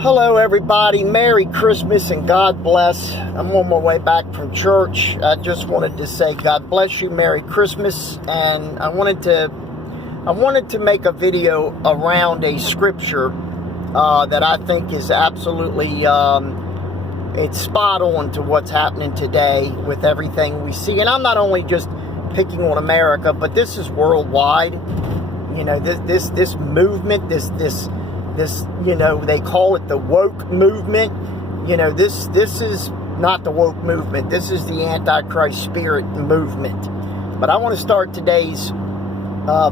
Hello everybody, Merry Christmas and God bless. I'm on my way back from church. I just wanted to say God bless you, Merry Christmas, and I wanted to make a video around a scripture that I think is absolutely it's spot on to what's happening today with everything we see. And I'm not only just picking on America, but this is worldwide. You know, this movement, this you know, they call it the woke movement. You know, this is not the woke movement. This is the Antichrist spirit movement. But I want to start today's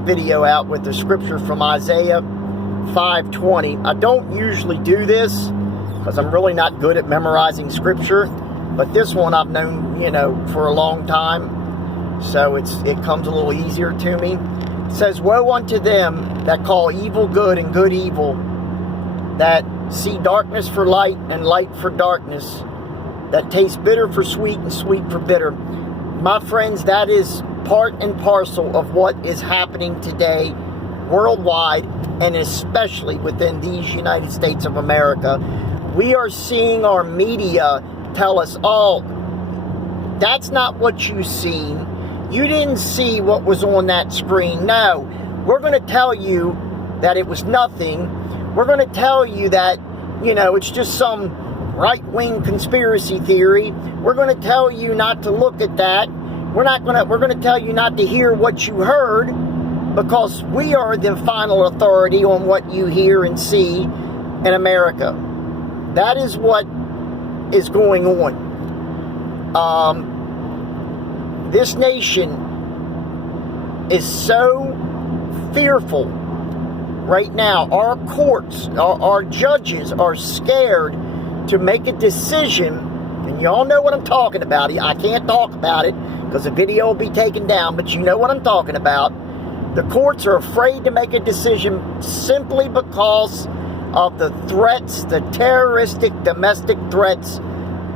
video out with the scripture from Isaiah 5:20. I don't usually do this because I'm really not good at memorizing scripture, but this one I've known, you know, for a long time, so it comes a little easier to me. It says, "Woe unto them that call evil good and good evil, that see darkness for light and light for darkness, that taste bitter for sweet and sweet for bitter." My friends, that is part and parcel of what is happening today worldwide, and especially within these United States of America. We are seeing our media tell us, oh, that's not what you seen. You didn't see what was on that screen. No, we're going to tell you that it was nothing. We're going to tell you that, you know, it's just some right-wing conspiracy theory. We're going to tell you not to look at that. We're going to tell you not to hear what you heard, because we are the final authority on what you hear and see in America. That is what is going on. This nation is so fearful right now. Our courts, our judges are scared to make a decision, and y'all know what I'm talking about. I can't talk about it because the video will be taken down, but you know what I'm talking about. The courts are afraid to make a decision simply because of the threats, the terroristic domestic threats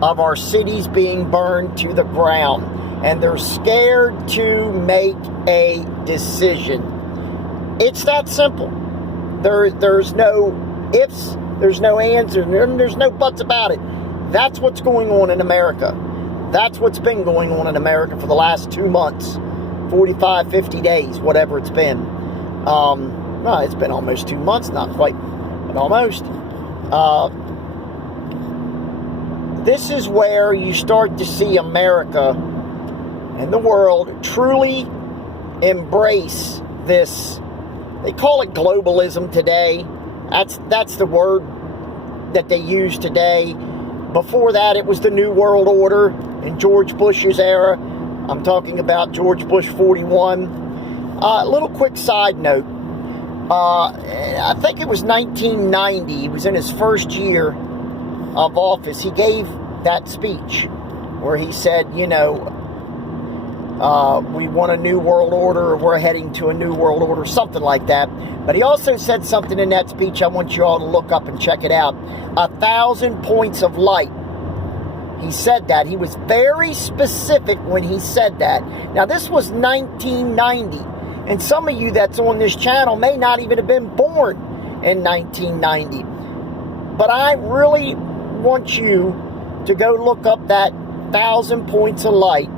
of our cities being burned to the ground. And they're scared to make a decision. It's that simple. There's no ifs, there's no ands, there's no buts about it. That's what's going on in America. That's what's been going on in America for the last 2 months, 45, 50 days, whatever it's been. No, it's been almost 2 months, not quite, but almost. This is where you start to see America and the world truly embrace this. They call it globalism today. That's the word that they use today. Before that, it was the New World Order in George Bush's era. I'm talking about George Bush 41. A little quick side note. I think it was 1990. He was in his first year of office. He gave that speech where he said, you know, we want a new world order, or we're heading to a new world order, something like that. But he also said something in that speech I want you all to look up and check it out. 1,000 points of light. He said that. He was very specific when he said that. Now, this was 1990. And some of you that's on this channel may not even have been born in 1990. But I really want you to go look up that 1,000 points of light.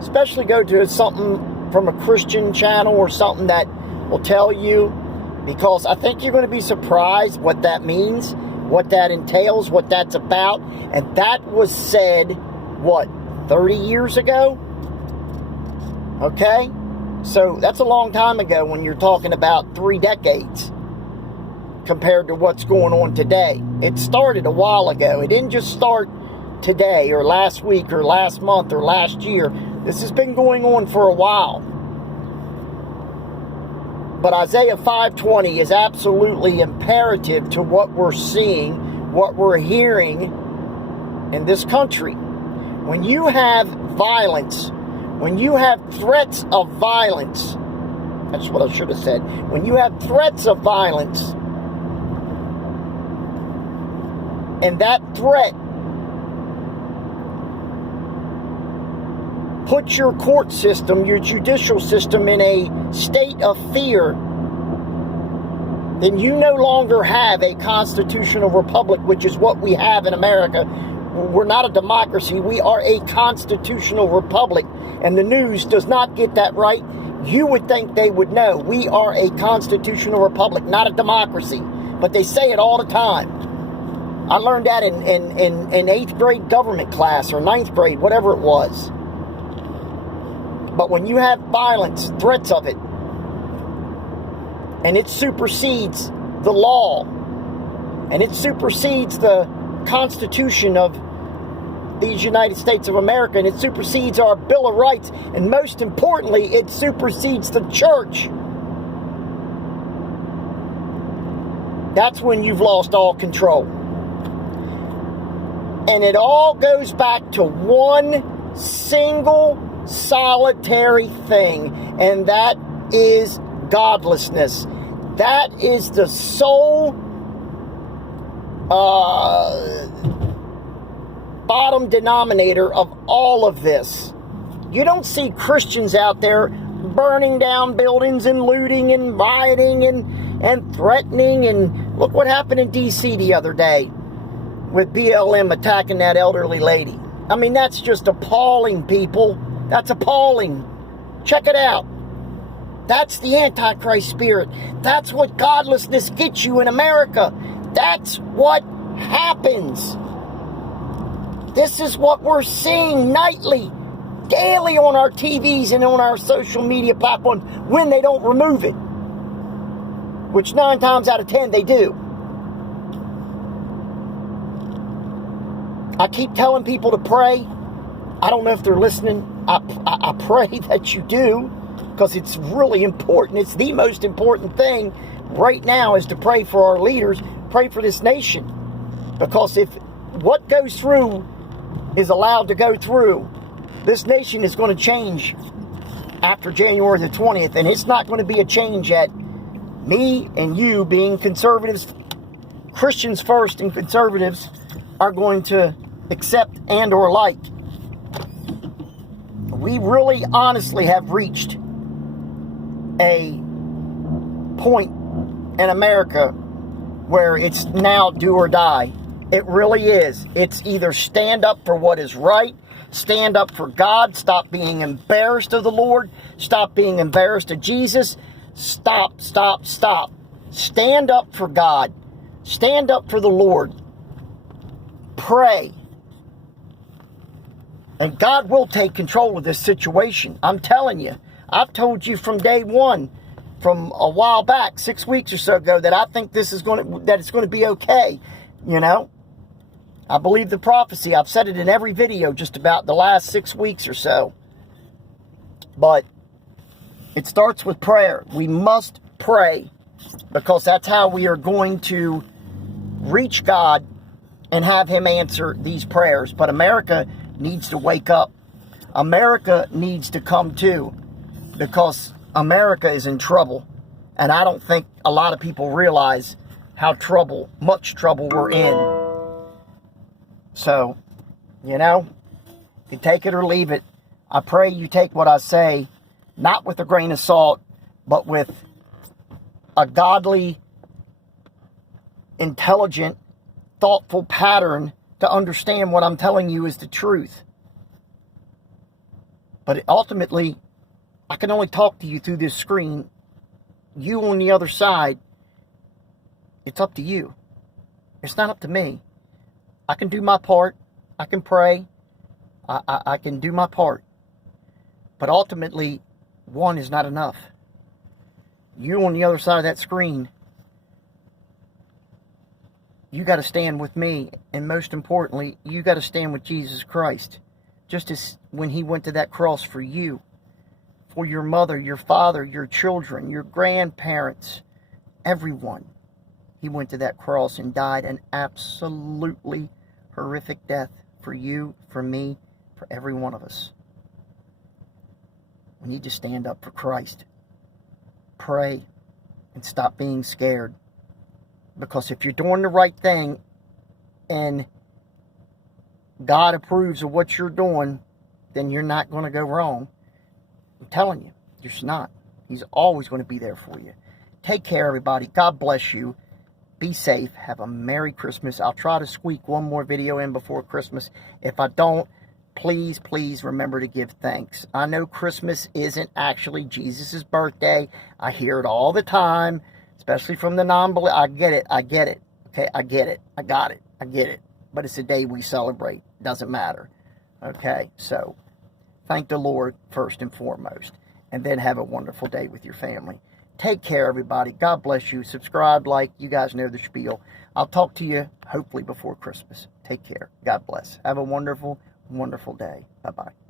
Especially go to something from a Christian channel or something that will tell you, because I think you're going to be surprised what that means, what that entails, what that's about. And that was said, what, 30 years ago? Okay? So that's a long time ago when you're talking about 3 decades compared to what's going on today. It started a while ago. It didn't just start today or last week or last month or last year. This has been going on for a while. But Isaiah 5:20 is absolutely imperative to what we're seeing, what we're hearing in this country. When you have violence, when you have threats of violence, that's what I should have said. When you have threats of violence, and that threat put your court system, your judicial system in a state of fear, then you no longer have a constitutional republic, which is what we have in America. We're not a democracy. We are a constitutional republic. And the news does not get that right. You would think they would know. We are a constitutional republic, not a democracy. But they say it all the time. I learned that in 8th grade government class or 9th grade, whatever it was. But when you have violence, threats of it, and it supersedes the law, and it supersedes the Constitution of these United States of America, and it supersedes our Bill of Rights, and most importantly, it supersedes the church, that's when you've lost all control. And it all goes back to one single solitary thing, and that is godlessness. That is the sole bottom denominator of all of this. You don't see Christians out there burning down buildings and looting and rioting and threatening. And look what happened in D.C. the other day with BLM attacking that elderly lady. I mean, that's just appalling, people. That's appalling. Check it out. That's the Antichrist spirit. That's what godlessness gets you in America. That's what happens. This is what we're seeing nightly, daily on our TVs and on our social media platforms when they don't remove it. Which 9 times out of 10 they do. I keep telling people to pray. I don't know if they're listening. I pray that you do, because it's really important. It's the most important thing right now is to pray for our leaders, pray for this nation. Because if what goes through is allowed to go through, this nation is going to change after January the 20th. And it's not going to be a change at me and you being conservatives, Christians first, and conservatives are going to accept and or like. We really honestly have reached a point in America where it's now do or die. It really is. It's either stand up for what is right, stand up for God, stop being embarrassed of the Lord, stop being embarrassed of Jesus, stop. Stand up for God. Stand up for the Lord. Pray. And God will take control of this situation. I'm telling you. I've told you from day one, from a while back, 6 weeks or so ago, that I think that it's going to be okay. You know, I believe the prophecy. I've said it in every video just about the last 6 weeks or so. But it starts with prayer. We must pray, because that's how we are going to reach God and have Him answer these prayers. But America needs to wake up. America needs to come to, because America is in trouble. And I don't think a lot of people realize how much trouble we're in. So, you know, you take it or leave it. I pray you take what I say, not with a grain of salt, but with a godly, intelligent, thoughtful pattern to understand what I'm telling you is the truth. But ultimately, I can only talk to you through this screen. You on the other side, it's up to you. It's not up to me. I can do my part. I can pray. I can do my part. But ultimately, one is not enough. You on the other side of that screen, you got to stand with me. And most importantly, you got to stand with Jesus Christ. Just as when He went to that cross for you, for your mother, your father, your children, your grandparents, everyone. He went to that cross and died an absolutely horrific death for you, for me, for every one of us. We need to stand up for Christ. Pray and stop being scared. Because if you're doing the right thing and God approves of what you're doing, then you're not going to go wrong. I'm telling you, you're just not. He's always going to be there for you. Take care, everybody. God bless you. Be safe. Have a Merry Christmas. I'll try to squeak one more video in before Christmas. If I don't, please, please remember to give thanks. I know Christmas isn't actually Jesus' birthday. I hear it all the time, especially from the non-believers. I get it. I get it. Okay, I get it. I got it. I get it. But it's a day we celebrate. Doesn't matter. Okay, so thank the Lord first and foremost. And then have a wonderful day with your family. Take care, everybody. God bless you. Subscribe, like. You guys know the spiel. I'll talk to you hopefully before Christmas. Take care. God bless. Have a wonderful, wonderful day. Bye-bye.